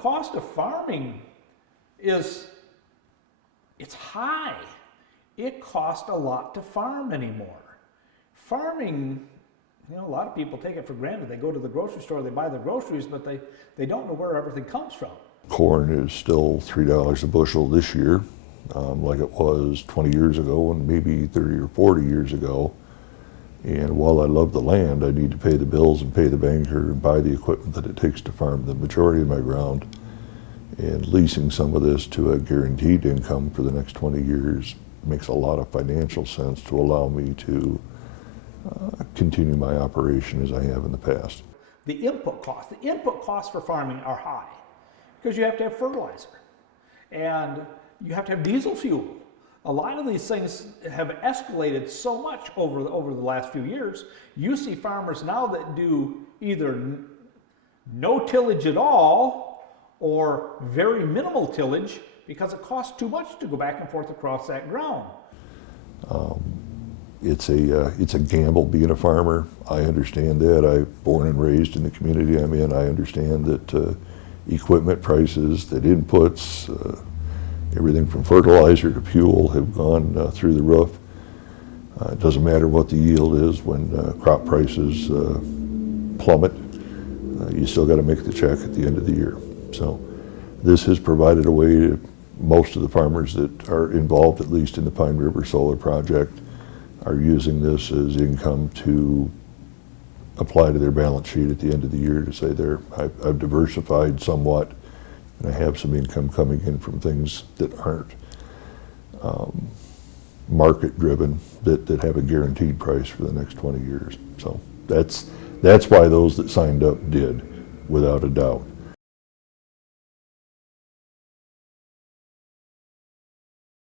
cost of farming it's high. It costs a lot to farm anymore. Farming, a lot of people take it for granted. They go to the grocery store, they buy their groceries, but they don't know where everything comes from. Corn is still $3 a bushel this year, like it was 20 years ago and maybe 30 or 40 years ago. And while I love the land, I need to pay the bills and pay the banker and buy the equipment that it takes to farm the majority of my ground. And leasing some of this to a guaranteed income for the next 20 years makes a lot of financial sense to allow me to continue my operation as I have in the past. The input costs for farming are high because you have to have fertilizer and you have to have diesel fuel. A lot of these things have escalated so much over the last few years. You see farmers now that do either no tillage at all or very minimal tillage because it costs too much to go back and forth across that ground. It's a gamble being a farmer. I understand that. I'm born and raised in the community I'm in. I understand that equipment prices, that inputs, everything from fertilizer to fuel have gone through the roof. It doesn't matter what the yield is when crop prices plummet. You still got to make the check at the end of the year. So this has provided a way to most of the farmers that are involved, at least in the Pine River Solar Project, are using this as income to apply to their balance sheet at the end of the year to say I've diversified somewhat and I have some income coming in from things that aren't market driven, that have a guaranteed price for the next 20 years. So that's why those that signed up did, without a doubt.